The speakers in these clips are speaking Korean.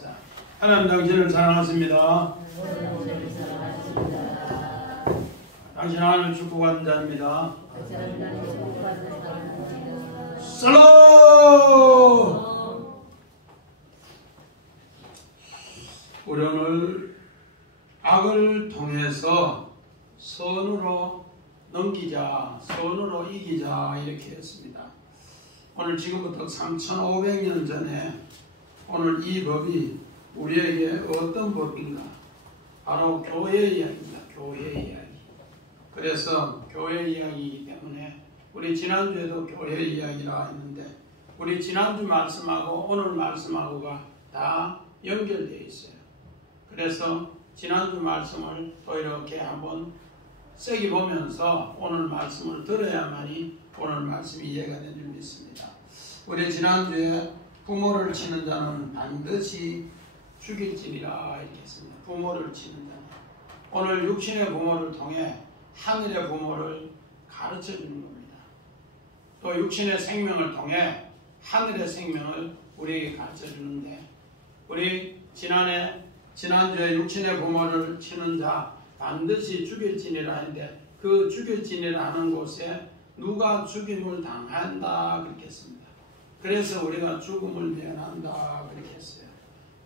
자, 하나님 당신을 사랑하십니다. 당신 하나님을 축복하는 자입니다. 살롬! 우리 오늘 악을 통해서 선으로 넘기자, 선으로 이기자 이렇게 했습니다. 오늘 지금부터 3500년 전에 오늘 이 법이 우리에게 어떤 법인가? 바로 교회 이야기입니다. 교회 이야기. 그래서 교회 이야기이기 때문에 우리 지난주에도 교회 이야기라 했는데 우리 지난주 말씀하고 오늘 말씀하고가 다 연결되어 있어요. 그래서 지난주 말씀을 또 이렇게 한번 세게 보면서 오늘 말씀을 들어야만이 오늘 말씀이 이해가 되는 줄 믿습니다. 우리 지난주에 부모를 치는 자는 반드시 죽일지니라 이렇게 했습니다. 부모를 치는 자는. 오늘 육신의 부모를 통해 하늘의 부모를 가르쳐 주는 겁니다. 또 육신의 생명을 통해 하늘의 생명을 우리에게 가르쳐 주는데 우리 지난주에 육신의 부모를 치는 자 반드시 죽일지니라 했는데 그 죽일지니라 하는 곳에 누가 죽임을 당한다 그렇게 했습니다. 그래서 우리가 죽음을 면한다 그렇게 했어요.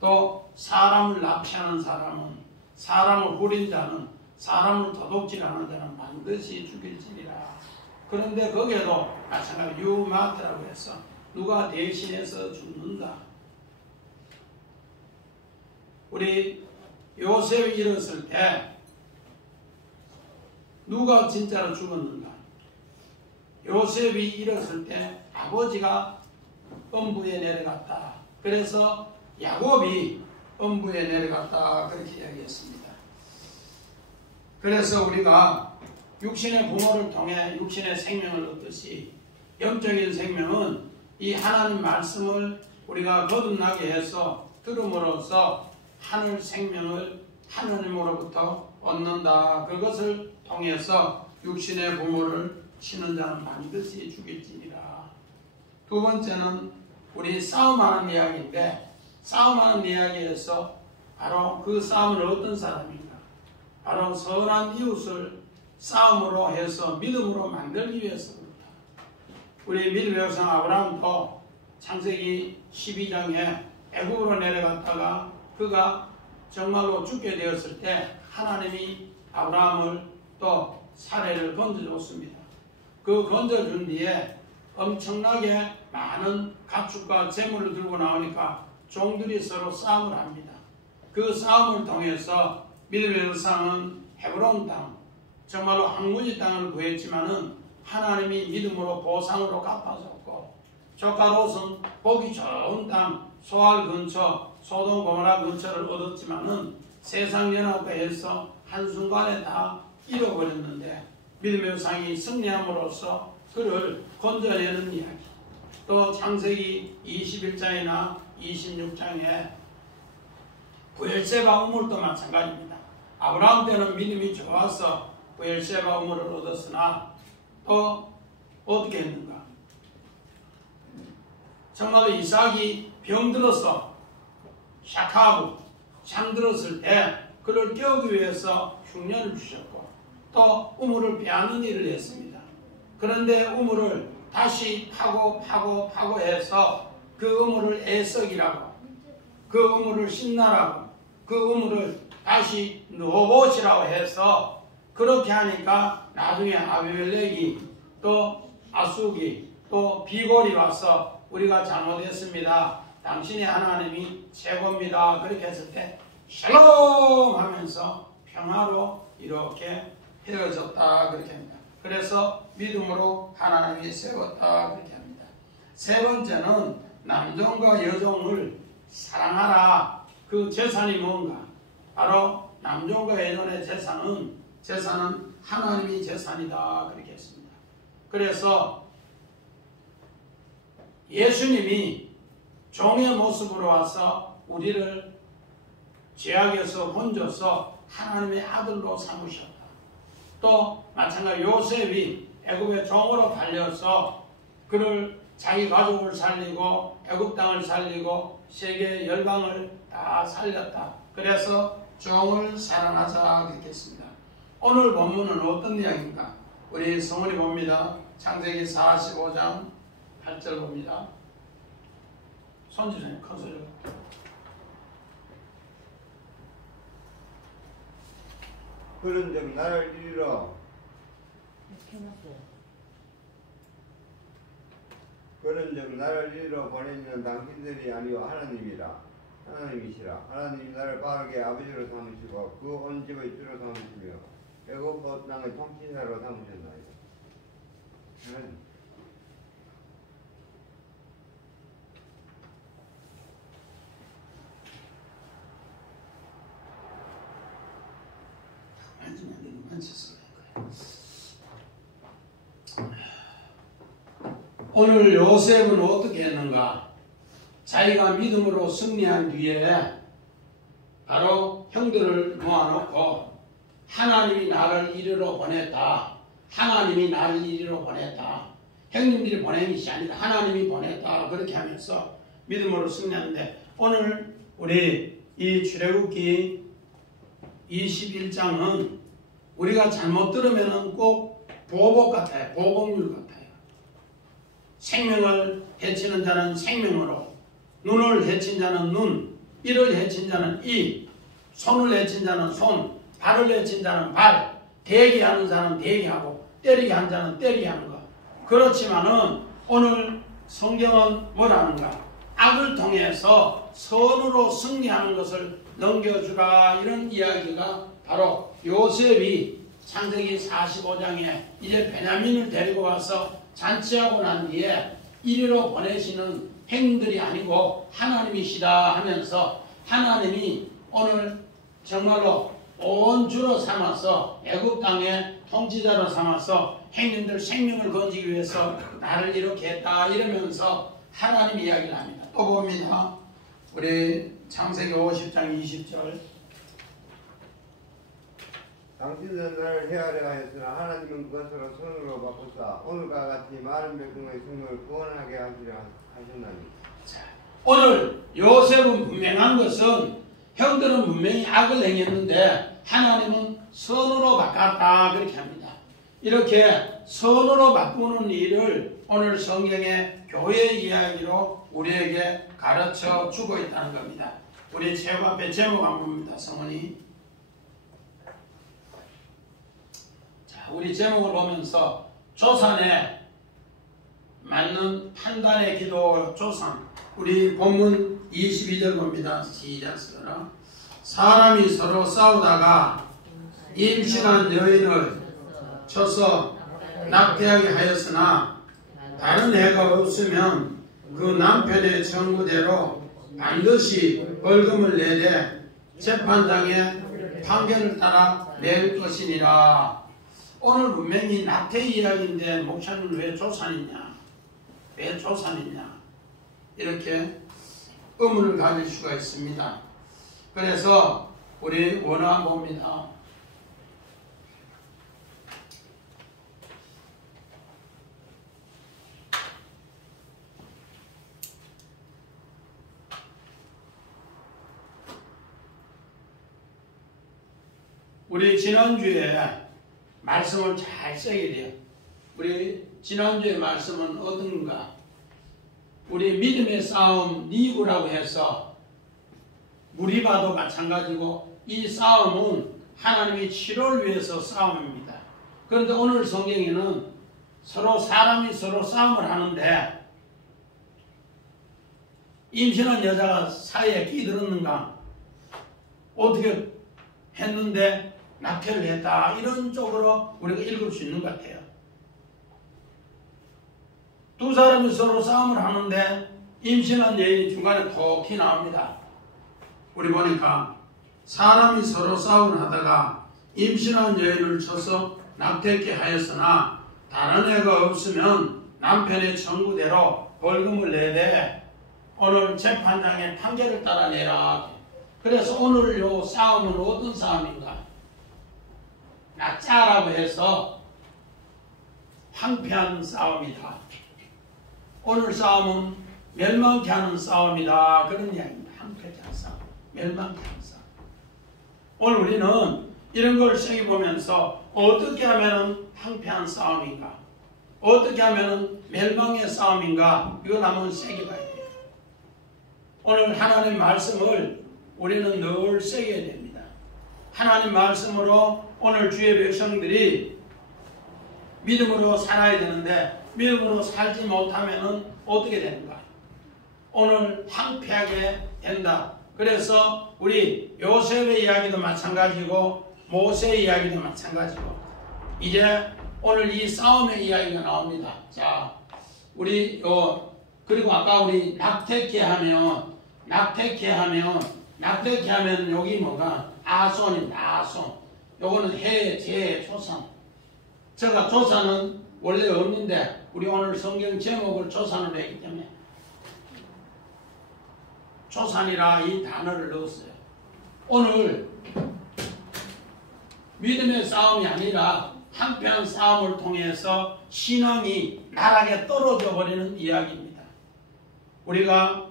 또 사람을 납치하는 사람은 사람을 후린 자는 사람을 도둑질하는 자는 반드시 죽일지니라. 그런데 거기에도 마찬가지로 유마트라고 해서 누가 대신해서 죽는다. 우리 요셉이 잃었을 때 누가 진짜로 죽었는가? 요셉이 잃었을 때 아버지가 음부에 내려갔다. 그래서 야곱이 음부에 내려갔다. 그렇게 이야기했습니다. 그래서 우리가 육신의 부모를 통해 육신의 생명을 얻듯이 영적인 생명은 이 하나님 말씀을 우리가 거듭나게 해서 들음으로써 하늘 생명을 하나님으로부터 얻는다. 그것을 통해서 육신의 부모를 치는 자는 반드시 죽일지니라. 두 번째는 우리 싸움하는 이야기인데 싸움하는 이야기에서 바로 그 싸움은 어떤 사람인가? 바로 선한 이웃을 싸움으로 해서 믿음으로 만들기 위해서 그렇다. 우리 믿음의 조상 아브라함도 창세기 12장에 애굽으로 내려갔다가 그가 정말로 죽게 되었을 때 하나님이 아브라함을 또 사례를 건져줬습니다. 그 건져준 뒤에 엄청나게 많은 가축과 재물을 들고 나오니까 종들이 서로 싸움을 합니다. 그 싸움을 통해서 믿음의 조상은 헤브론 땅, 정말로 황무지 땅을 구했지만은 하나님이 믿음으로 보상으로 갚아줬고 조카 롯은 보기 좋은 땅, 소알 근처, 소돔 고모라 근처를 얻었지만은 세상 연합회에서 한순간에 다 잃어버렸는데 믿음의 조상이 승리함으로써 그를 건져내는 이야기. 또 창세기 21장이나 26장에 부엘세바 우물도 마찬가지입니다. 아브라함 때는 믿음이 좋아서 부엘세바 우물을 얻었으나 또 어떻게 했는가? 정말로 이삭이 병들어서 샤카하고 잠들었을 때 그를 깨우기 위해서 흉년을 주셨고 또 우물을 빼앗는 일을 했습니다. 그런데 우물을 다시 파고 해서 그 우물을 에석이라고 그 우물을 신나라고 그 우물을 다시 노봇이라고 해서 그렇게 하니까 나중에 아비멜렉이 또 아수기 또 비골이 와서 우리가 잘못했습니다. 당신의 하나님이 최고입니다. 그렇게 했을 때 샬롬 하면서 평화로 이렇게 헤어졌다 그렇게 합니다. 그래서 믿음으로 하나님이 세웠다 그렇게 합니다. 세 번째는 남종과 여종을 사랑하라. 그 재산이 뭔가? 바로 남종과 여종의 재산은 하나님이 재산이다 그렇게 했습니다. 그래서 예수님이 종의 모습으로 와서 우리를 죄악에서 건져서 하나님의 아들로 삼으셨다. 또 마찬가지로 요셉이 애굽의 종으로 팔려서 그를 자기 가족을 살리고 애굽 땅을 살리고 세계 열방을 다 살렸다. 그래서 종을 살아나자 그랬겠습니다. 오늘 본문은 어떤 내용인가? 우리 성원이 봅니다. 창세기 45장 8절 봅니다. 손주세요. 큰 소리로. 그런즉 나를 이르러 보내는 당신들이 아니요 하나님이시라. 하나님이 나를 바르게 아버지로 삼으시고 그 온 집의 주로 삼으시며 애굽 땅의 통치자로 삼으셨나이다. 하나님. 오늘 요셉은 어떻게 했는가? 자기가 믿음으로 승리한 뒤에 바로 형들을 모아놓고 하나님이 나를 이리로 보냈다. 하나님이 나를 이리로 보냈다. 형님들이 보낸 것이 아니라 하나님이 보냈다. 그렇게 하면서 믿음으로 승리하는데 오늘 우리 이 출애굽기 21장은 우리가 잘못 들으면 꼭 보복 같아요. 보복률 같아요. 생명을 해치는 자는 생명으로, 눈을 해친 자는 눈, 이를 해친 자는 이, 손을 해친 자는 손, 발을 해친 자는 발, 대기하는 자는 대기하고 때리게 한 자는 때리게 하는 것. 그렇지만은 오늘 성경은 뭐라는가? 악을 통해서 선으로 승리하는 것을 넘겨주라, 이런 이야기가 바로 요셉이 창세기 45장에 이제 베냐민을 데리고 와서 잔치하고 난 뒤에 이리로 보내시는 행인들이 아니고 하나님이시다 하면서 하나님이 오늘 정말로 온 주로 삼아서 애굽 땅의 통치자로 삼아서 행인들 생명을 건지기 위해서 나를 이렇게 했다 이러면서 하나님 이야기를 합니다. 또 봅니다. 우리 창세기 50장 20절. 당신은 나를 헤아려 하였으나 하나님은 그것으로 손으로 바꾸사 오늘과 같이 마른 백성의 생명을 구원하게 하시려 하셨나니. 자, 오늘 요셉은 분명한 것은 형들은 분명히 악을 행했는데 하나님은 선으로 바꿨다 그렇게 합니다. 이렇게 선으로 바꾸는 일을 오늘 성경의 교회 이야기로 우리에게 가르쳐 주고 있다는 겁니다. 우리 앞에 제목 한번 봅니다. 성원이. 우리 제목을 보면서 조산에 맞는 판단의 기도 조산. 우리 본문 22절 봅니다. 시작. 사람이 서로 싸우다가 임신한 여인을 쳐서 낙태하게 하였으나 다른 해가 없으면 그 남편의 청구대로 반드시 벌금을 내되 재판장의 판결을 따라 낼 것이니라. 오늘 분명히 낙태 이야기인데 목사님은 왜 조산이냐? 왜 조산이냐? 이렇게 의문을 가질 수가 있습니다. 그래서 우리 원화 봅니다. 우리 지난주에 말씀을 잘 써야 돼요. 우리 지난주에 말씀은 어떤가? 우리 믿음의 싸움 리그라고 해서 무리바도 마찬가지고 이 싸움은 하나님의 치료를 위해서 싸움입니다. 그런데 오늘 성경에는 사람이 서로 싸움을 하는데 임신한 여자가 사이에 끼들었는가? 어떻게 했는데 낙태를 했다. 이런 쪽으로 우리가 읽을 수 있는 것 같아요. 두 사람이 서로 싸움을 하는데 임신한 여인이 중간에 톡히 나옵니다. 우리 보니까 사람이 서로 싸움을 하다가 임신한 여인을 쳐서 낙태했게 하였으나 다른 애가 없으면 남편의 청구대로 벌금을 내되 오늘 재판장의 판결을 따라 내라. 그래서 오늘 요 싸움은 어떤 싸움인가? 낙자라고 해서 황폐한 싸움이다. 오늘 싸움은 멸망케 하는 싸움이다. 그런 이야기입니다. 항폐케 하는 싸움, 멸망케 하는 싸움. 오늘 우리는 이런 걸 세게 보면서 어떻게 하면 항폐한 싸움인가, 어떻게 하면 멸망의 싸움인가, 이걸 한번 세게 봐야 돼요. 오늘 하나님 말씀을 우리는 늘 세게 해야 됩니다. 하나님 말씀으로 오늘 주의 백성들이 믿음으로 살아야 되는데 믿음으로 살지 못하면 어떻게 되는가? 오늘 황폐하게 된다. 그래서 우리 요셉의 이야기도 마찬가지고 모세의 이야기도 마찬가지고 이제 오늘 이 싸움의 이야기가 나옵니다. 자, 우리 그리고 아까 우리 낙태케 하면 여기 뭐가 아손입니다. 아손. 요거는 해, 재, 조산. 제가 조산은 원래 없는데 우리 오늘 성경 제목을 조산으로 했기 때문에 조산이라 이 단어를 넣었어요. 오늘 믿음의 싸움이 아니라 한편 싸움을 통해서 신앙이 나락에 떨어져 버리는 이야기입니다. 우리가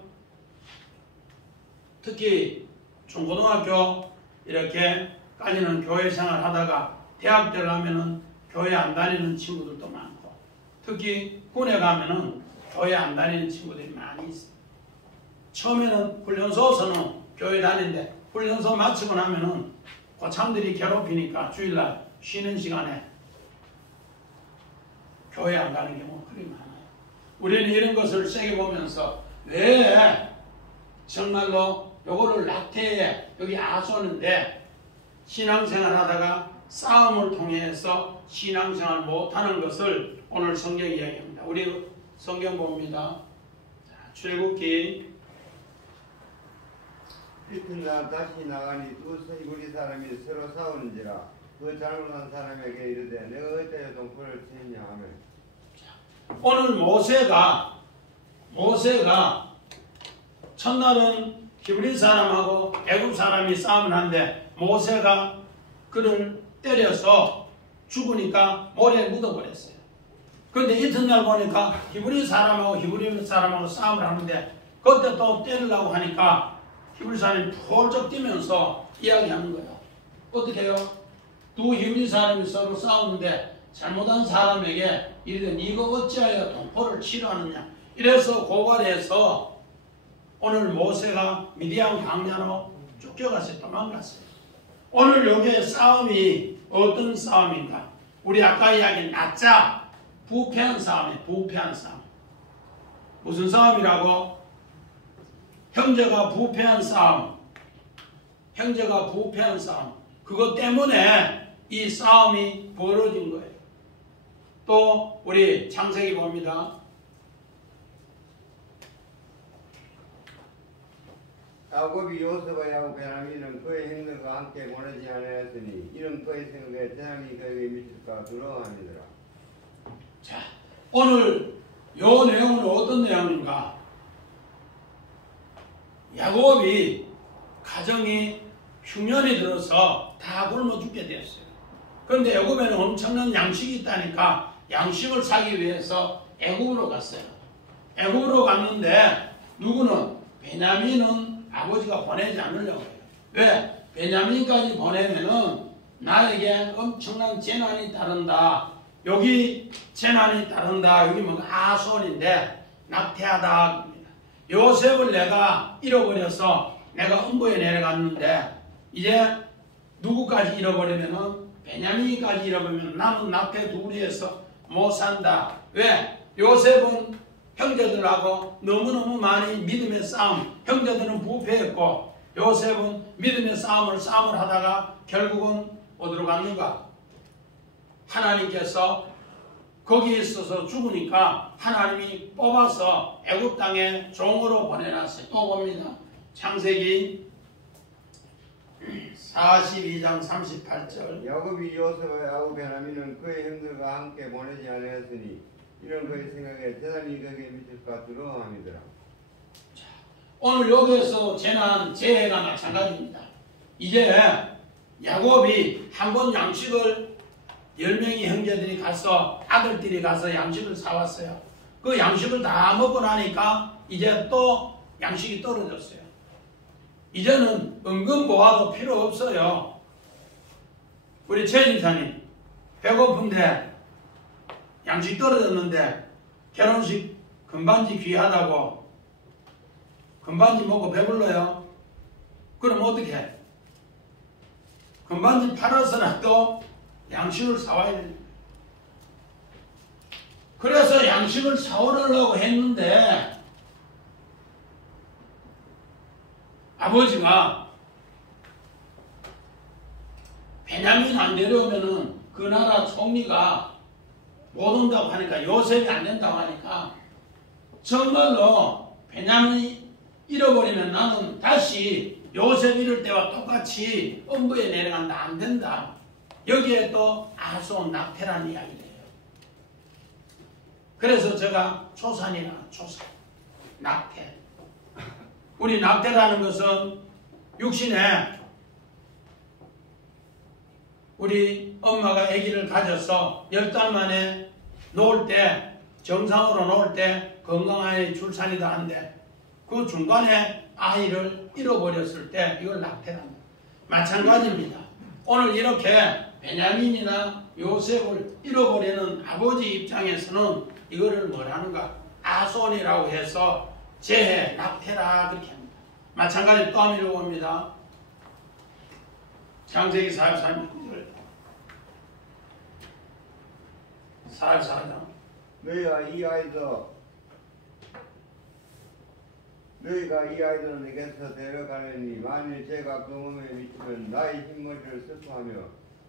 특히 중고등학교 이렇게까지는 교회 생활 하다가 대학 들어가면은 교회 안 다니는 친구들도 많고 특히 군에 가면은 교회 안 다니는 친구들이 많이 있어요. 처음에는 훈련소에서는 교회 다니는데 훈련소 마치고 나면은 고참들이 괴롭히니까 주일날 쉬는 시간에 교회 안 가는 경우가 그리 많아요. 우리는 이런 것을 세게 보면서 왜 정말로 요거를 낙태에 여기 아소는데 신앙생활 하다가 싸움을 통해서 신앙생활 못하는 것을 오늘 성경 이야기합니다. 우리 성경 봅니다. 출애굽기 이튿날 다시 나가니 두 히브리 사람이 서로 싸우는지라 그 잘못한 사람에게 이르되 내가 어찌하여 동포를 치느냐 하며 오늘 모세가 첫날은 히브리 사람하고 애굽 사람이 싸움을 하는데 모세가 그를 때려서 죽으니까 모래에 묻어버렸어요. 그런데 이튿날 보니까 히브리 사람하고 싸움을 하는데 그때 또 때리려고 하니까 히브리 사람이 펄쩍 뛰면서 이야기하는 거예요. 어떻게 해요? 두 히브리 사람이 서로 싸우는데 잘못한 사람에게 이르되 네가 어찌하여 동포를 치려 하느냐 이래서 고발해서 오늘 모세가 미디안 광야로 쫓겨갔어요. 도망갔어요. 오늘 여기에 싸움이 어떤 싸움인가? 우리 아까 이야기한 낮자 부패한 싸움이에요. 부패한 싸움. 무슨 싸움이라고? 형제가 부패한 싸움. 형제가 부패한 싸움. 그것 때문에 이 싸움이 벌어진 거예요. 또 우리 창세기 봅니다. 야곱이 요셉과 야곱 베냐민은 그의 형들과 함께 보내지 아니하였으니 이는 그의 생각에 재앙이 그에게 미칠까 두려워함이더라. 자, 오늘 요 내용은 어떤 내용인가? 야곱이 가정이 흉년이 들어서 다 굶어 죽게 되었어요. 그런데 애굽에는 엄청난 양식이 있다니까 양식을 사기 위해서 애굽으로 갔어요. 애굽으로 갔는데 누구는 베냐민은 아버지가 보내지 않으려고 해요. 왜? 베냐민까지 보내면은 나에게 엄청난 재난이 따른다. 여기 재난이 따른다. 여기 뭔가 아손인데 낙태하다. 요셉을 내가 잃어버려서 내가 음부에 내려갔는데 이제 누구까지 잃어버리면은 베냐민까지 잃어버리면 남은 낙태 둘이에서 못 산다. 왜? 요셉은 형제들하고 너무너무 많이 믿음의 싸움, 형제들은 부패했고 요셉은 믿음의 싸움을 하다가 결국은 어디로 갔는가? 하나님께서 거기에 있어서 죽으니까 하나님이 뽑아서 애굽 땅에 종으로 보내놨어요. 또 봅니다. 창세기 42장 38절. 야곱이 요셉과 야곱 베냐민은 그의 형들과 함께 보내지 아니하였으니 이런 그의 생각에 재난이 그에게 미칠까 두려워함이더라. 오늘 여기에서 재난, 재해가 마찬가지입니다. 이제 야곱이 한번 양식을 10명의 형제들이 가서 아들들이 가서 양식을 사왔어요. 그 양식을 다 먹고 나니까 이제 또 양식이 떨어졌어요. 이제는 은근보화도 필요 없어요. 우리 최 집사님 배고픈데 양식 떨어졌는데 결혼식 금반지 귀하다고 금반지 먹고 배불러요? 그럼 어떻게 해? 금반지 팔아서라도 양식을 사와야 됩니다. 그래서 양식을 사오려고 했는데 아버지가 베냐민 안 데려오면은 그 나라 총리가 못 온다고 하니까 요셉이 안 된다고 하니까 정말로 베냐민이 잃어버리면 나는 다시 요셉 잃을 때와 똑같이 엄부에 내려간다. 안 된다. 여기에 또 아손 낙태라는 이야기를 해요. 그래서 제가 초산이라 초산 낙태. 우리 낙태라는 것은 육신에 우리 엄마가 아기를 가져서 10달 만에 놓을 때 정상으로 놓을 때 건강하게 출산이다 한데 그 중간에 아이를 잃어버렸을 때 이걸 낙태랍니다. 마찬가지입니다. 오늘 이렇게 베냐민이나 요셉을 잃어버리는 아버지 입장에서는 이거를 뭐라는가? 아손이라고 해서 재해, 낙태라 그렇게 합니다. 마찬가지로 또 한번 읽어봅니다. 창세기 44장 44장 너희가 이 아이들을 내게서 데려가려니 만일 제가 그 몸에 미치면 나의 흰머리를 슬퍼하며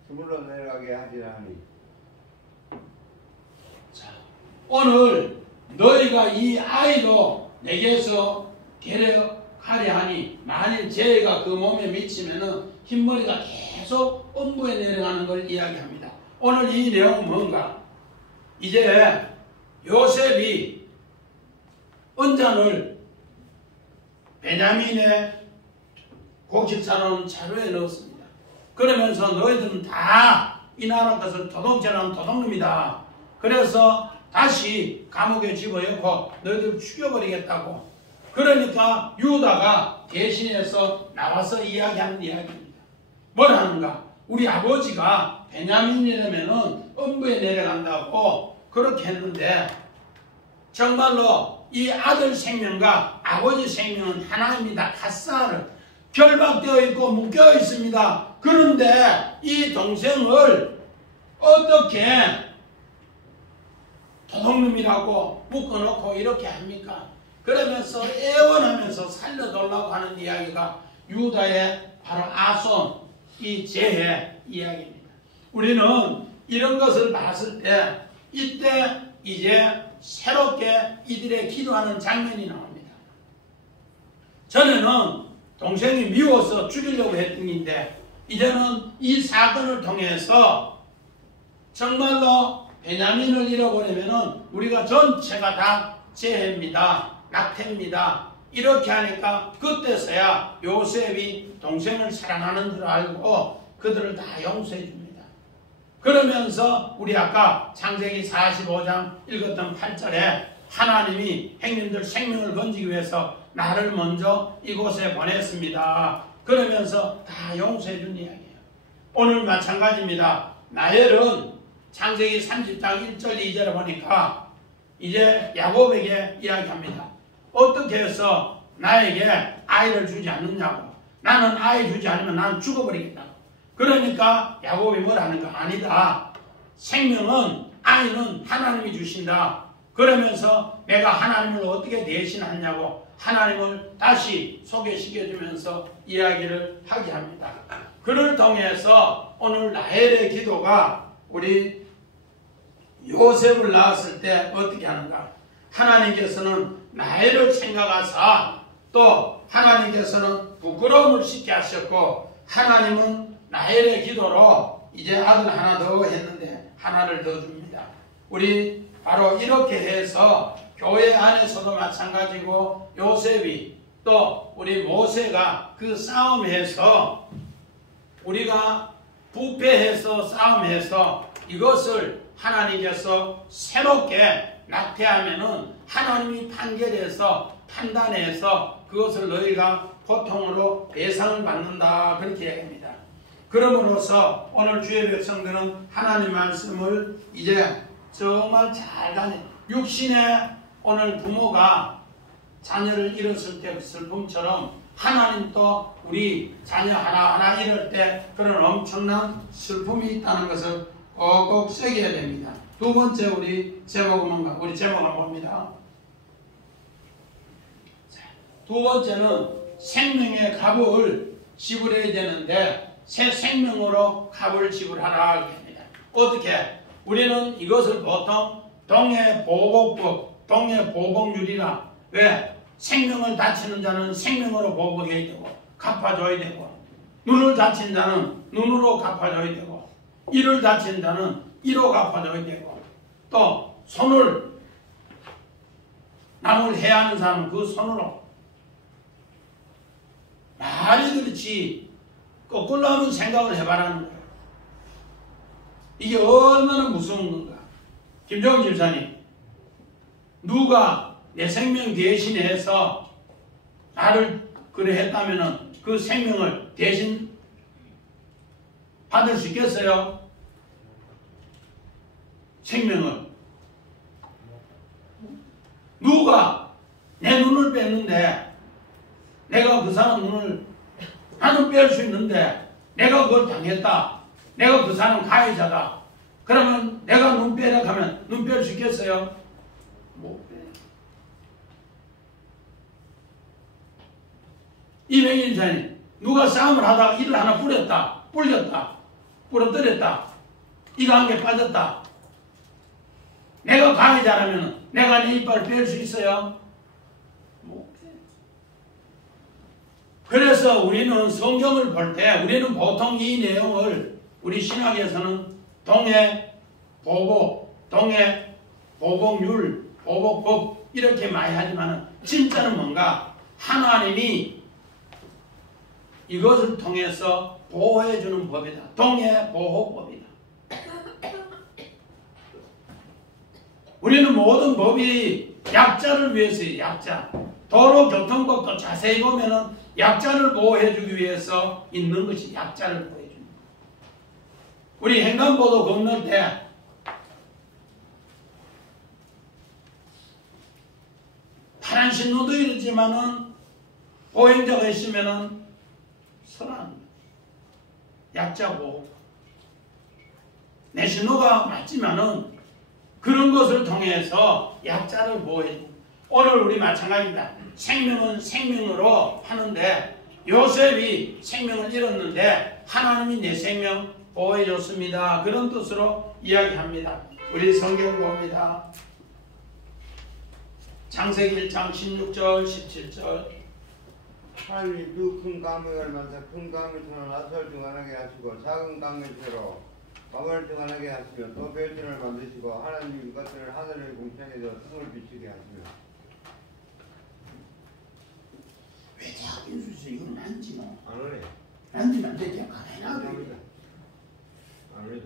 주물러 내려가게 하리라니. 자, 오늘 너희가 이 아이도 내게서 데려가려 하니 만일 죄가 그 몸에 미치면은 흰머리가 계속 엄부에 내려가는 걸 이야기합니다. 오늘 이 내용은 뭔가? 이제 요셉이 은잔을 베냐민의 곡식사놓은 자루에 넣었습니다. 그러면서 너희들은 다 이 나라 것을 도둑질하는 도둑놈이다. 그래서 다시 감옥에 집어넣고 너희들 죽여버리겠다고. 그러니까 유다가 대신해서 나와서 이야기하는 이야기입니다. 뭐라는가? 우리 아버지가 베냐민이라면은 엄부에 내려간다고 그렇게 했는데 정말로 이 아들 생명과 아버지 생명은 하나입니다. 갓사를 결박되어 있고 묶여 있습니다. 그런데 이 동생을 어떻게 도둑놈이라고 묶어놓고 이렇게 합니까? 그러면서 애원하면서 살려달라고 하는 이야기가 유다의 바로 아손, 이 재해 이야기입니다. 우리는 이런 것을 봤을 때 이때 이제 새롭게 이들의 기도하는 장면이 나옵니다. 전에는 동생이 미워서 죽이려고 했던 일인데 이제는 이 사건을 통해서 정말로 베냐민을 잃어버리면 우리가 전체가 다 재해입니다. 낙태입니다. 이렇게 하니까 그때서야 요셉이 동생을 사랑하는 줄 알고 그들을 다 용서해 줍니다. 그러면서 우리 아까 창세기 45장 읽었던 8절에 하나님이 형님들 생명을 건지기 위해서 나를 먼저 이곳에 보냈습니다. 그러면서 다 용서해 준 이야기예요. 오늘 마찬가지입니다. 나엘은 창세기 30장 1절 2절에 보니까 이제 야곱에게 이야기합니다. 어떻게 해서 나에게 아이를 주지 않느냐고. 나는 아이 주지 않으면 나는 죽어버리겠다. 그러니까 야곱이 뭐라는가? 아니다. 생명은 아이는 하나님이 주신다. 그러면서 내가 하나님을 어떻게 대신하냐고 하나님을 다시 소개시켜주면서 이야기를 하게 합니다. 그를 통해서 오늘 라헬의 기도가 우리 요셉을 낳았을 때 어떻게 하는가? 하나님께서는 라헬을 생각하사 또 하나님께서는 부끄러움을 씻게 하셨고 하나님은 라헬의 기도로 이제 아들 하나 더 했는데 하나를 더 줍니다. 우리 바로 이렇게 해서 교회 안에서도 마찬가지고 요셉이 또 우리 모세가 그 싸움에서 우리가 부패해서 싸움해서 이것을 하나님께서 새롭게 낙태하면은 하나님이 판단해서 그것을 너희가 고통으로 배상을 받는다. 그렇게 이야기합니다. 그럼으로써 오늘 주의 백성들은 하나님 말씀을 이제 정말 잘 가네. 육신의 오늘 부모가 자녀를 잃었을 때 슬픔처럼 하나님도 우리 자녀 하나하나 잃을 때 그런 엄청난 슬픔이 있다는 것을 꼭 새겨야 됩니다. 두 번째 우리 제목은 뭡니다. 두 번째는 생명의 값을 지불해야 되는데 새 생명으로 값을 지불하라 합니다. 어떻게? 우리는 이것을 보통 동해보복법, 동해보복률이라. 왜? 생명을 다치는 자는 생명으로 보복해야 되고 갚아줘야 되고, 눈을 다친 자는 눈으로 갚아줘야 되고, 이를 다친 자는 이로 갚아줘야 되고, 또 손을 남을 해하는 사람은 그 손으로. 말이 그렇지 거꾸로 한번 생각을 해봐라는 거예요. 이게 얼마나 무서운 건가. 김종훈 집사님, 누가 내 생명 대신해서 나를 그래 했다면은 그 생명을 대신 받을 수 있겠어요? 생명을. 누가 내 눈을 뺐는데 내가 그 사람 눈을 나는 뺄 수 있는데 내가 그걸 당했다. 내가 그 사람 가해자다. 그러면 내가 눈 빼라 하면 눈 뺄 수 있겠어요? 못 빼. 이병인 인사님, 누가 싸움을 하다가 이를 하나 뿌렸다. 부러뜨렸다. 이가 한 개 빠졌다. 내가 가해자라면 내가 내 이빨을 뺄 수 있어요? 못 빼. 그래서 우리는 성경을 볼 때 우리는 보통 이 내용을 우리 신학에서는 동해보복, 동해보복률, 보복법 이렇게 많이 하지만 진짜는 뭔가? 하나님이 이것을 통해서 보호해주는 법이다. 동해보호법이다. 우리는 모든 법이 약자를 위해서요. 약자. 도로교통법도 자세히 보면은 약자를 보호해주기 위해서 있는 것이 약자를 보호해주는 거예요. 우리 횡단보도 건널 때 파란 신호도 이러지만은 보행자가 있으면은 선한 약자 보호. 내 신호가 맞지만은 그런 것을 통해서 약자를 보호해주는 거예요. 오늘 우리 마찬가지입니다. 생명은 생명으로 하는데 요셉이 생명을 잃었는데 하나님이 내 생명 보호해줬습니다. 그런 뜻으로 이야기합니다. 우리 성경 봅니다. 창세기 1장 16절 17절. 하나님이 두 큰 강물을 만사 큰 강물처럼 나설 등한하게 하시고 작은 강물처럼 강을 등한하게 하시며 또 별들을 만드시고 하나님이 이것들을 하늘의 공창에서 등을 비추게 하시며. 왜 자꾸 인수지? 이건 만지노? 안 오네. 만지면 안 되지. 가만히 놔둬. 안 오네.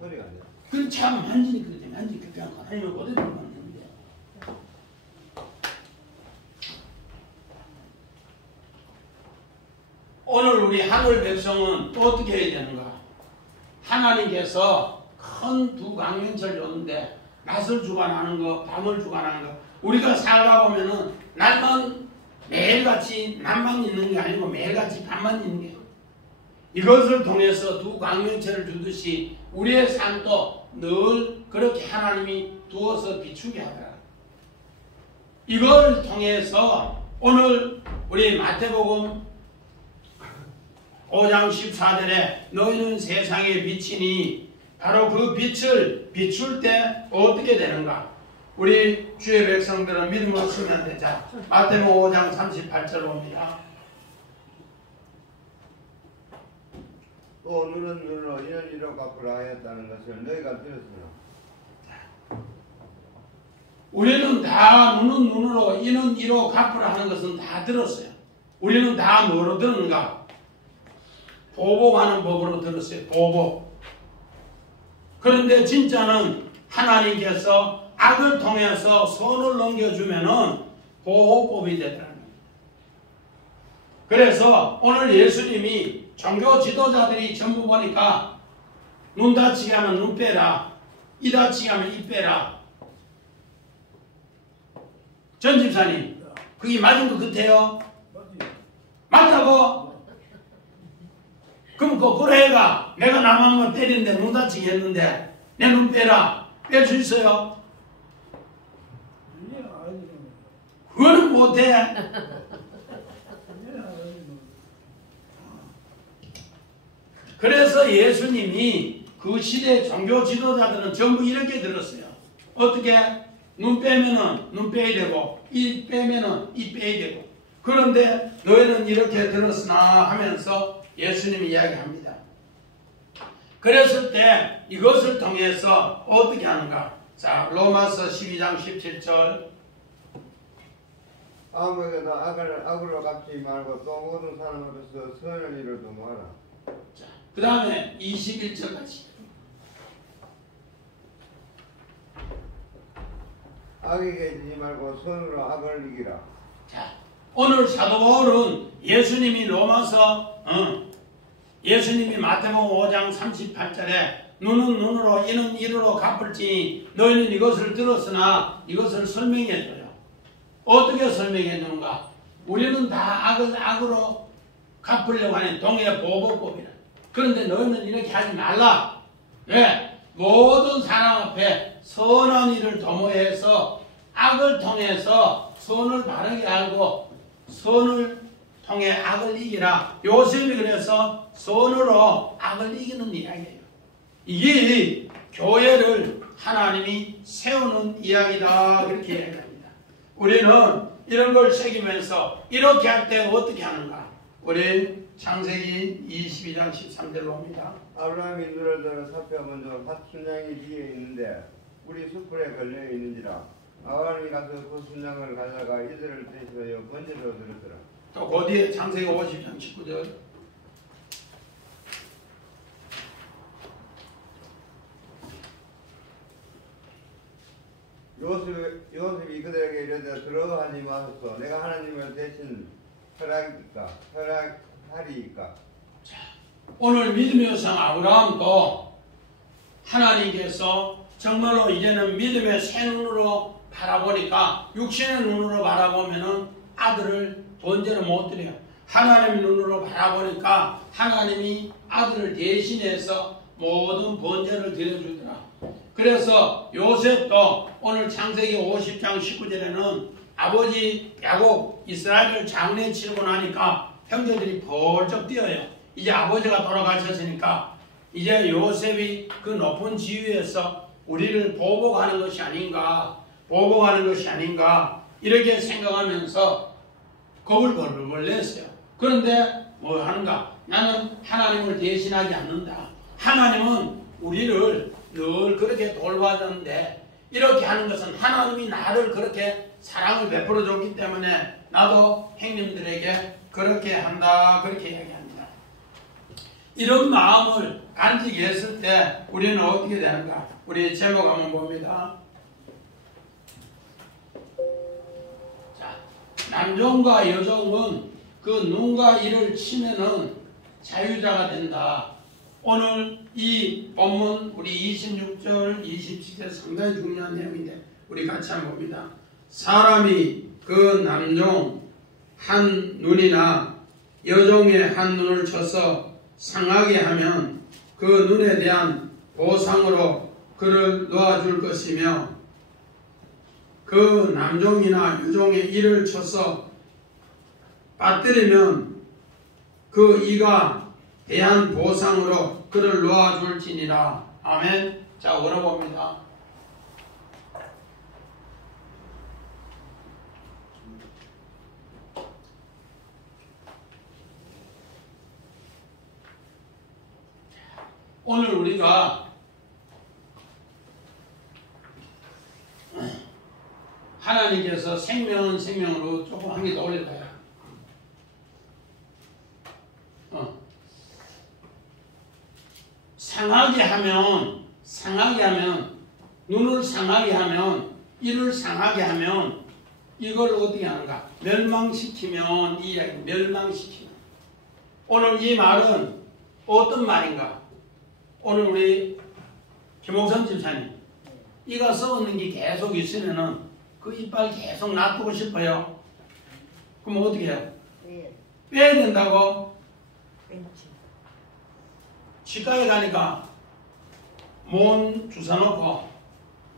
소리가 안 돼. 그 참 만지니까 그때 만지니까 그냥 가만히 놓고 어디로 만지는데. 오늘 우리 하늘 백성은 또 어떻게 해야 되는가? 하나님께서 큰 두 강명철 줬는데 낮을 주관하는 거, 밤을 주관하는 거. 우리가 살다 보면은 날만 매일같이 낮만 있는 게 아니고 매일같이 밤만 있는 게. 이것을 통해서 두 강명철을 주듯이 우리의 삶도 늘 그렇게 하나님이 두어서 비추게 하더라. 이걸 통해서 오늘 우리 마태복음 5장 14절에 너희는 세상의 빛이니 바로 그 빛을 비출 때 어떻게 되는가? 우리 주의 백성들은 믿음으로 쓰면 되자. 마태복음 5장 38절 봅니다. 또 눈은 눈으로 이는 이로 갚으라 하였다는 것을 너희가 들었으나. 우리는 다 눈은 눈으로 이는 이로 갚으라 하는 것은 다 들었어요. 우리는 다 뭐로 들었는가? 보복하는 법으로 들었어요. 보복. 그런데 진짜는 하나님께서 악을 통해서 선을 넘겨주면은 보호법이 되더라는 거예요. 그래서 오늘 예수님이 종교 지도자들이 전부 보니까 눈 다치게 하면 눈 빼라, 이 다치게 하면 이 빼라. 전 집사님, 그게 맞은 것 같아요? 맞다고? 그럼 거꾸로 해가. 내가 남 한번 때리는데 눈 다치게 했는데 내 눈 빼라. 뺄 수 있어요? 그거는 못해. 그래서 예수님이 그 시대 종교 지도자들은 전부 이렇게 들었어요. 어떻게? 눈 빼면은 눈 빼야 되고, 이 빼면은 이 빼야 되고. 그런데 너희는 이렇게 들었으나 하면서 예수님이 이야기합니다. 그랬을 때 이것을 통해서 어떻게 하는가? 자, 로마서 12장 17절. 아무에게도 악으로 갚지 말고 또 모든 사람으로서 선을 이루어 도모하라. 자, 그 다음에 21절까지. 악에게 지지 말고 선으로 악을 이기라. 자, 오늘 사도 바울은 예수님이 예수님이 마태복음 5장 38절에 눈은 눈으로 이는 이로 갚을지니 너희는 이것을 들었으나 이것을 설명해 줘요. 어떻게 설명해 주는가? 우리는 다 악을 악으로 갚으려고 하는 동해 보복법이라. 그런데 너희는 이렇게 하지 말라. 왜? 모든 사람 앞에 선한 일을 도모해서 악을 통해서 선을 바르게 알고 선을 통해 악을 이기라. 요셉이 그래서 선으로 악을 이기는 이야기예요. 이게 교회를 하나님이 세우는 이야기다. 그렇게 이야기합니다. 우리는 이런 걸 새기면서 이렇게 할 때 어떻게 하는가? 우리 창세기 22장 13절로 옵니다. 아브라함이 눈을 들어 살펴보면 밭 순양이 뒤에 있는데 우리 숯불에 걸려 있는지라. 아브라함이 가서 그 순양을 가져가 이들을 대신하여 번제로 드렸더라. 또 그 뒤에 창세기 50장 19절. 요셉이 그들에게 이르되 들어가지 마소서. 내가 하나님을 대신 허락하리이까. 오늘 믿음의 여성 아브라함도 하나님께서 정말로 이제는 믿음의 새 눈으로 바라보니까 육신의 눈으로 바라보면은 아들을 번제로 못 드려요. 하나님의 눈으로 바라보니까 하나님이 아들을 대신해서 모든 번제를 드려주더라. 그래서 요셉도 오늘 창세기 50장 19절에는 아버지 야곱 이스라엘을 장례 치르고 나니까 형제들이 벌쩍 뛰어요. 이제 아버지가 돌아가셨으니까 이제 요셉이 그 높은 지위에서 우리를 보복하는 것이 아닌가, 이렇게 생각하면서 겁을 벌벌 냈어요. 그런데 뭐 하는가? 나는 하나님을 대신하지 않는다. 하나님은 우리를 늘 그렇게 돌봐줬는데 이렇게 하는 것은 하나님이 나를 그렇게 사랑을 베풀어 줬기 때문에 나도 형님들에게 그렇게 한다. 그렇게 이야기합니다. 이런 마음을 간직했을 때 우리는 어떻게 되는가? 우리 제목 한번 봅니다. 자, 남종과 여종은 그 눈과 이를 치면은 자유자가 된다. 오늘 이 본문 우리 26절, 27절 상당히 중요한 내용인데 우리 같이 한번 봅니다. 사람이 그 남종 한 눈이나 여종의 한 눈을 쳐서 상하게 하면 그 눈에 대한 보상으로 그를 놓아줄 것이며 그 남종이나 여종의 이를 쳐서 빠뜨리면 그 이가 대한 보상으로 그를 놓아줄지니라. 아멘. 자, 물어봅니다. 오늘 우리가 하나님께서 생명은 생명으로 조금 한 개 더 올려봐요. 상하게 하면 눈을 상하게 하면, 이를 상하게 하면 이걸 어떻게 하는가? 멸망시키면, 이 이야기 멸망시키면. 오늘 이 말은 어떤 말인가? 오늘 우리 김홍선 집사님, 이가 썩는 게 계속 있으면은 그 이빨 계속 놔두고 싶어요. 그럼 어떻게 해요? 빼야 된다고? 치과에 가니까 몸 주사 놓고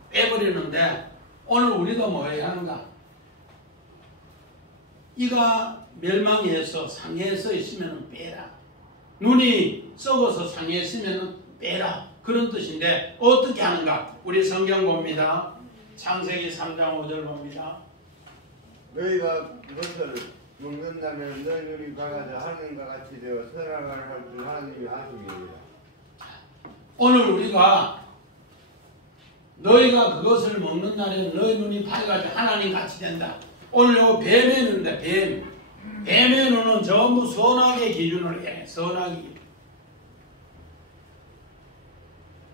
빼버리는데, 오늘 우리도 뭐 해야 하는가? 이가 멸망해서 상해서 있으면 빼라. 눈이 썩어서 상해있으면 빼라. 그런 뜻인데 어떻게 하는가? 우리 성경 봅니다. 창세기 3장 5절 봅니다. 너희가 그것을 먹는다면 너희 눈이 밝아져 하늘과 같이 되어 선악을 할 줄 하나님이 아시리라. 오늘 우리가 너희가 그것을 먹는 날에 너희 눈이 밝아져 하나님 같이 된다. 오늘 요 뱀의 눈인데 뱀의 눈은 전부 선악의 기준으로 해. 선악의 기준.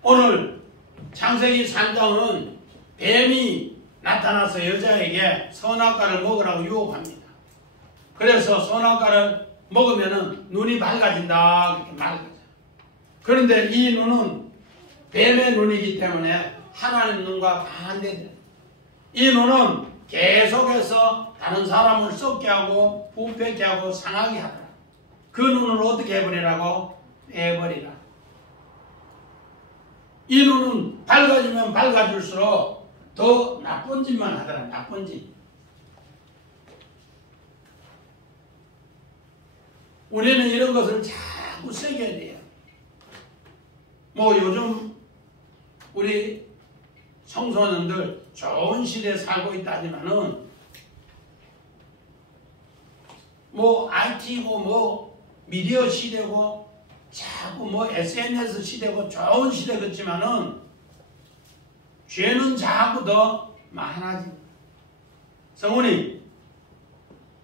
오늘 창세기 3장은 뱀이 나타나서 여자에게 선악과를 먹으라고 유혹합니다. 그래서 선악과를 먹으면 눈이 밝아진다 그렇게 말하죠. 그런데 이 눈은 뱀의 눈이기 때문에 하나님 눈과 반대돼요. 이 눈은 계속해서 다른 사람을 썩게 하고 부패게 하고 상하게 하더라. 그 눈을 어떻게 해버리라고? 빼버리라. 이 눈은 밝아지면 밝아질수록 더 나쁜 짓만 하더라. 나쁜 짓. 우리는 이런 것을 자꾸 새겨야 돼요. 뭐 요즘 우리 청소년들 좋은 시대에 살고 있다 하지만은 뭐 IT고 뭐 미디어 시대고 자꾸 뭐 SNS 시대고 좋은 시대 같지만은 죄는 자꾸 더 많아지. 성훈이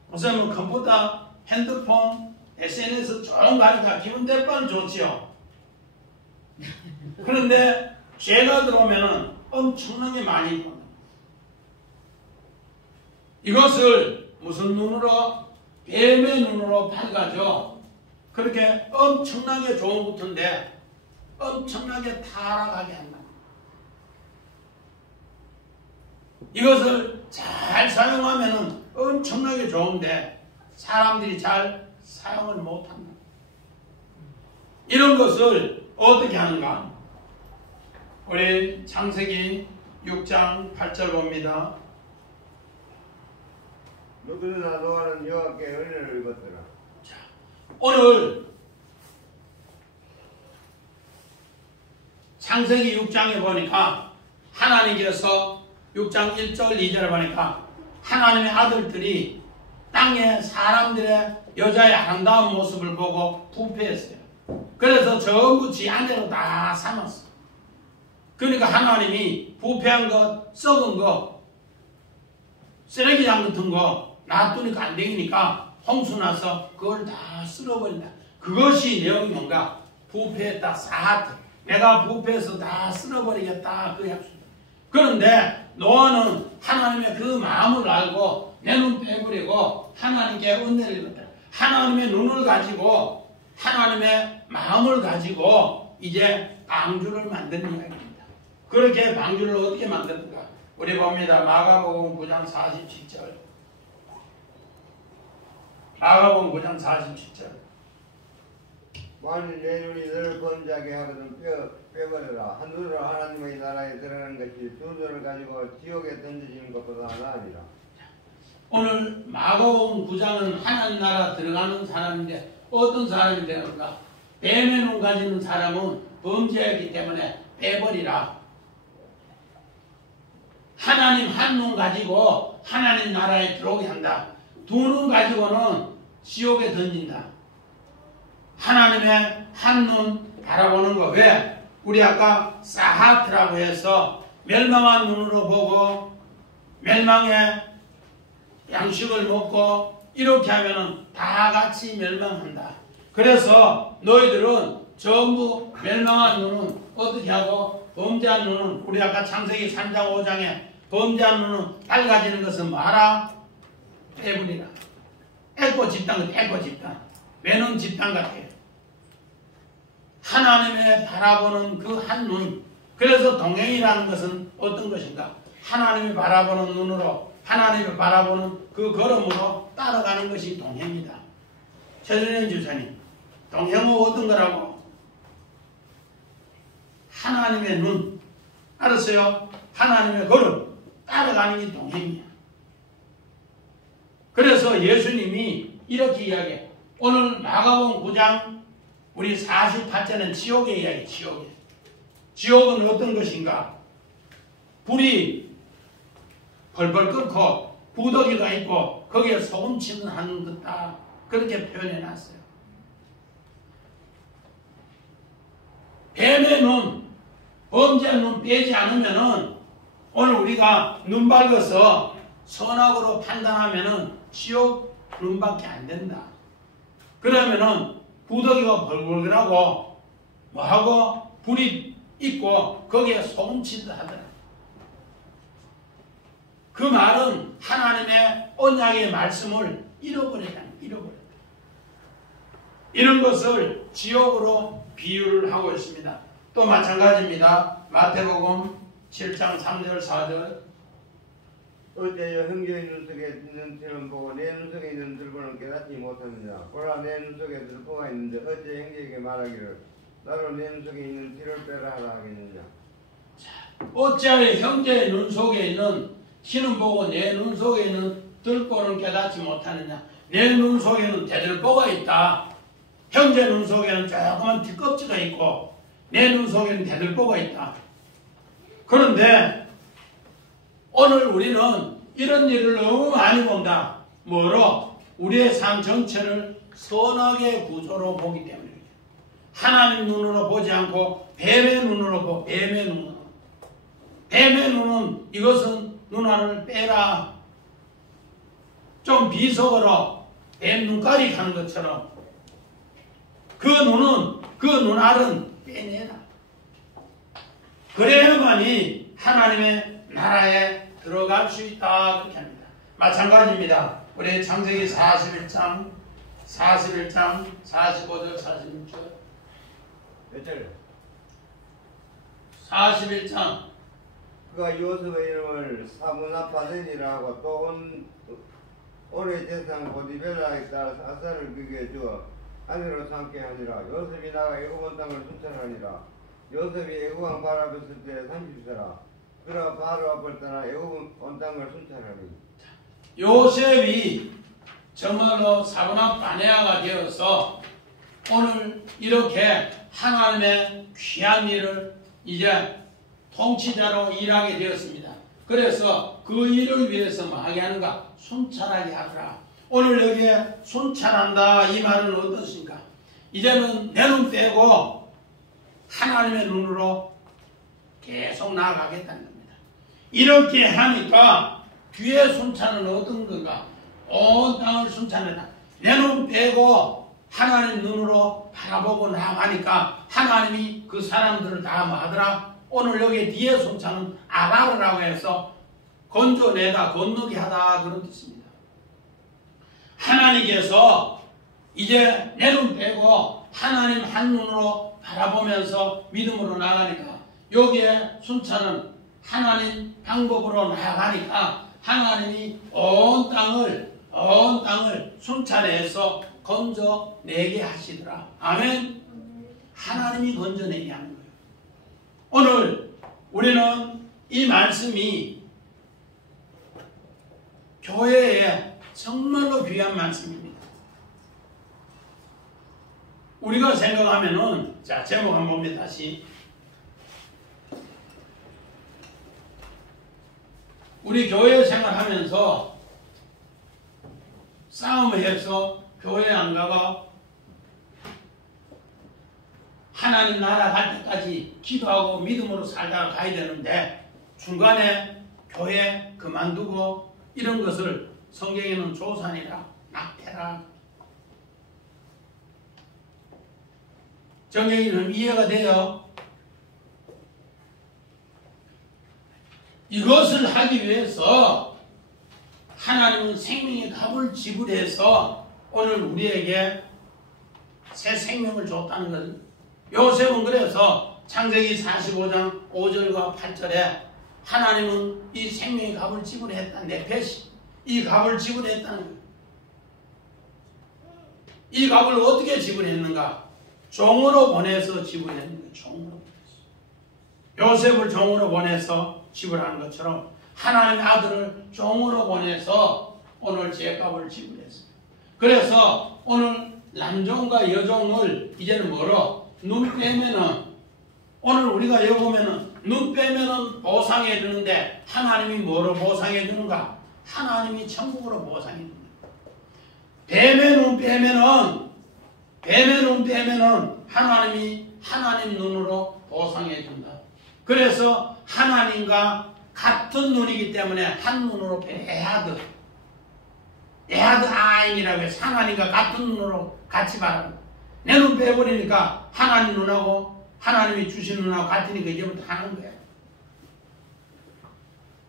무슨 뭐 컴퓨터, 핸드폰, SNS 좋은 거 하니까 기분 대빵 좋지요. 그런데 죄가 들어오면은 엄청나게 많이 입니다. 이것을 무슨 눈으로? 뱀의 눈으로 밝아져. 그렇게 엄청나게 좋은 것인데 엄청나게 타락하게 한다. 이것을 잘 사용하면 엄청나게 좋은데 사람들이 잘 사용을 못한다. 이런 것을 어떻게 하는가? 우리 창세기 6장 8절 봅니다. 너그러나 노아는 여호와께 은혜를 입었더라. 자, 오늘 창세기 6장에 보니까 하나님께서 6장 1절 2절 보니까 하나님의 아들들이 땅에 사람들의 여자의 아름다운 모습을 보고 부패했어요. 그래서 전부 지 아내로 다 삼았어요. 그러니까 하나님이 부패한 것, 썩은 것, 쓰레기장 같은 거 놔두니까 안 되니까 홍수 나서 그걸 다 쓸어버린다. 그것이 내용이 뭔가? 부패했다, 사하트. 내가 부패해서 다 쓸어버리겠다, 그 약속. 그런데 노아는 하나님의 그 마음을 알고 내 눈 빼버리고 하나님께 은혜를 입었다. 하나님의 눈을 가지고 하나님의 마음을 가지고 이제 방주를 만드는 이야기입니다. 그렇게 방주를 어떻게 만드는가? 우리 봅니다. 마가복음 9장 47절. 마가복음 9장 47절. 만일 내 눈이 너를 범죄하게 하거든 빼버려라. 한 눈으로 하나님의 나라에 들어가는 것이 두 눈을 가지고 지옥에 던져지는 것보다 나으니라. 오늘 마가복음 9장은 하나님 나라 들어가는 사람인데 어떤 사람이 되는가? 뱀의 눈 가지는 사람은 범죄하기 때문에 빼버리라. 하나님 한 눈 가지고 하나님 나라에 들어오게 한다. 두 눈 가지고는 지옥에 던진다. 하나님의 한 눈 바라보는 거. 왜? 우리 아까 사하트라고 해서 멸망한 눈으로 보고 멸망의 양식을 먹고 이렇게 하면은 다 같이 멸망한다. 그래서 너희들은 전부 멸망한 눈은 어떻게 하고 범죄한 눈은 우리 아까 창세기 3장 5장에 범죄한 눈은 밝아지는 것은 뭐하라? 때문이라. 에코 집단 같아. 에코 집단. 외눈 집단 같아요. 하나님의 바라보는 그 한 눈. 그래서 동행이라는 것은 어떤 것인가? 하나님이 바라보는 눈으로 하나님이 바라보는 그 걸음으로 따라가는 것이 동행이다. 최준현 주사님, 동행은 어떤 거라고? 하나님의 눈, 알았어요? 하나님의 걸음, 따라가는 게 동행이야. 그래서 예수님이 이렇게 이야기해. 오늘 마가복음 9장 우리 48절은 지옥의 이야기, 지옥의. 지옥은 어떤 것인가? 불이 벌벌 끓고 부더기가 있고 거기에 소금치는 하는 것다. 그렇게 표현해 놨어요. 뱀의 눈, 범죄의 눈 빼지 않으면은 오늘 우리가 눈 밝아서 선악으로 판단하면은 지옥 눈밖에 안 된다. 그러면은 부더기가 벌벌하고 뭐하고 불이 있고 거기에 소금치듯 하더라. 그 말은 하나님의 언약의 말씀을 잃어버렸다. 이런 것을 지옥으로 비유를 하고 있습니다. 또 마찬가지입니다. 마태복음 7장 3절 4절. 어째여 형제의 눈 속에 있는 티는 보고 내 눈 속에 있는 들보는 깨닫지 못하느냐. 보라 내 눈 속에 들보가 있는데 어째 형제에게 말하기를 나로 내 눈 속에 있는 티를 빼라 하라 하겠느냐. 어찌하여 형제의 눈 속에 있는 티는 보고 내 눈 속에 있는 들보는 깨닫지 못하느냐. 내 눈 속에는 대들보가 있다. 형제 눈 속에는 조그만 뒷껍질가 있고 내 눈 속에는 대들보가 있다. 그런데 오늘 우리는 이런 일을 너무 많이 본다. 뭐로? 우리의 삶 전체를 선악의 구조로 보기 때문에 하나님 눈으로 보지 않고 뱀의 눈으로 보고 뱀의 눈으로. 뱀의 눈은 이것은 눈알을 빼라. 좀 비속어로 뱀 눈깔이 가는 것처럼 그 눈은 그 눈알은 빼내라. 그래야만이 하나님의 나라에 들어갈 수 있다. 그렇게 합니다. 마찬가지입니다. 우리 창세기 41장 45절 46절 몇 절? 41장 그가 요셉의 이름을 사문나파센이라 하고 또 올해 제상 보디벨라에 따라 아사를 비교해 주어 아내로 삼게 하니라. 요셉이 나가 애굽 땅을 순찰하니라. 요셉이 애굽 왕 바로 앞에 있을 때 30세라. 그러 바로 앞을 떠나 애굽 땅을 순찰하니. 요셉이 정말로 사분함 아내아가 되어서 오늘 이렇게 하나님의 귀한 일을 이제 통치자로 일하게 되었습니다. 그래서 그 일을 위해서 뭐 하게 하는가? 순찰하게 하더라. 오늘 여기에 순찰한다 이 말은 어떻습니까? 이제는 내 눈 빼고 하나님의 눈으로 계속 나아가겠다는 겁니다. 이렇게 하니까 뒤에 순찰은 어떤 건가? 온 땅을 순찰해라. 내 눈 빼고 하나님 눈으로 바라보고 나아가니까 하나님이 그 사람들을 다 뭐 하더라? 오늘 여기 뒤에 순찰은 아바르라고 해서 건져내다 건너게 하다 그런 뜻입니다. 하나님께서 이제 내 눈 빼고 하나님 한 눈으로 바라보면서 믿음으로 나가니까 여기에 순찰은 하나님 방법으로 나아가니까 하나님이 온 땅을 순찰해서 건져내게 하시더라. 아멘. 하나님이 건져내게 하는 거예요. 오늘 우리는 이 말씀이 교회에 정말로 귀한 말씀입니다. 우리가 생각하면은, 자, 제목 한번 봅니다. 다시. 우리 교회 생활하면서 싸움을 해서 교회 안 가고 하나님 나라 갈 때까지 기도하고 믿음으로 살다가 가야 되는데 중간에 교회 그만두고 이런 것을 성경에는 조산이라 낙태라 정혜인은 이해가 돼요? 이것을 하기 위해서 하나님은 생명의 값을 지불해서 오늘 우리에게 새 생명을 줬다는 거예요. 요셉은 그래서 창세기 45장 5절과 8절에 하나님은 이 생명의 값을 지불했다. 네페시. 이 값을 지불했다는 거예요. 이 값을 어떻게 지불했는가? 종으로 보내서 지불했는 거예요. 종으로 보내서. 요셉을 종으로 보내서 지불하는 것처럼 하나님의 아들을 종으로 보내서 오늘 죄값을 지불했습니다. 그래서 오늘 남종과 여종을 이제는 뭐로? 눈 빼면은 오늘 우리가 여기 보면은 눈 빼면은 보상해 주는데 하나님이 뭐로 보상해 주는가? 하나님이 천국으로 보상해 줍니다. 뱀의 눈 빼면은 하나님이 하나님 눈으로 보상해 준다. 그래서 하나님과 같은 눈이기 때문에 한 눈으로 에하드 아인이라고 해서 하나님과 같은 눈으로 같이 바라보고 내 눈 빼버리니까 하나님 눈하고 하나님이 주신 눈하고 같으니까 이제부터 하는 거예요.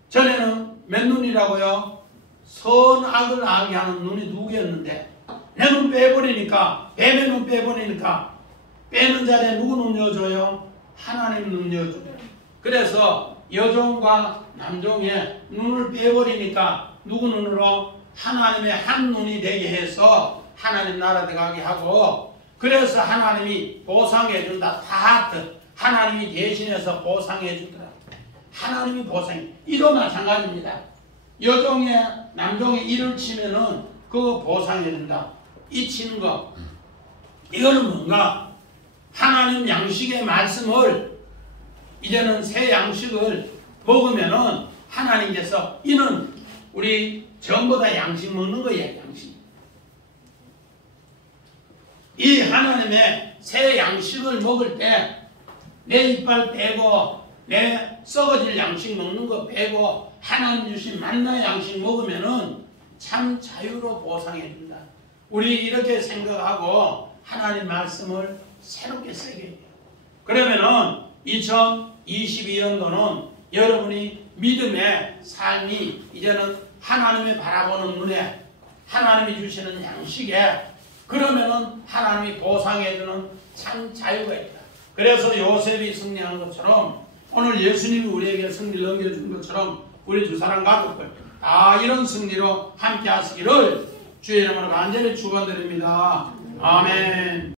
전에는 몇 눈이라고요? 선악을 알게 하는 눈이 두 개였는데 내 눈 빼버리니까 뱀의 눈 빼버리니까 빼는 자리에 누구 눈 여줘요? 하나님 눈 여줘요. 그래서 여종과 남종의 눈을 빼버리니까 누구 눈으로? 하나님의 한 눈이 되게 해서 하나님 나라 들어가게 하고 그래서 하나님이 보상해 준다. 다하트 하나님이 대신해서 보상해 주더라. 하나님이 보상해. 이도 마찬가지입니다. 여종의 남종의 일을 치면은 그거 보상해 준다. 이 치는 거 이거는 뭔가? 하나님 양식의 말씀을 이제는 새 양식을 먹으면은 하나님께서 이는 우리 전부 다 양식 먹는 거예요. 양식. 이 하나님의 새 양식을 먹을 때 내 이빨 빼고 내 썩어질 양식 먹는 거 빼고 하나님 주신 만나 양식 먹으면은 참 자유로 보상해 준다. 우리 이렇게 생각하고 하나님 말씀을 새롭게 쓰게 해요. 그러면은 2022년도는 여러분이 믿음의 삶이 이제는 하나님이 바라보는 눈에 하나님이 주시는 양식에 그러면은 하나님이 보상해주는 참 자유가 있다. 그래서 요셉이 승리한 것처럼 오늘 예수님이 우리에게 승리를 넘겨준 것처럼 우리 두 사람 가족들 다 이런 승리로 함께 하시기를 주의 이름으로 간절히 축원드립니다. 아멘.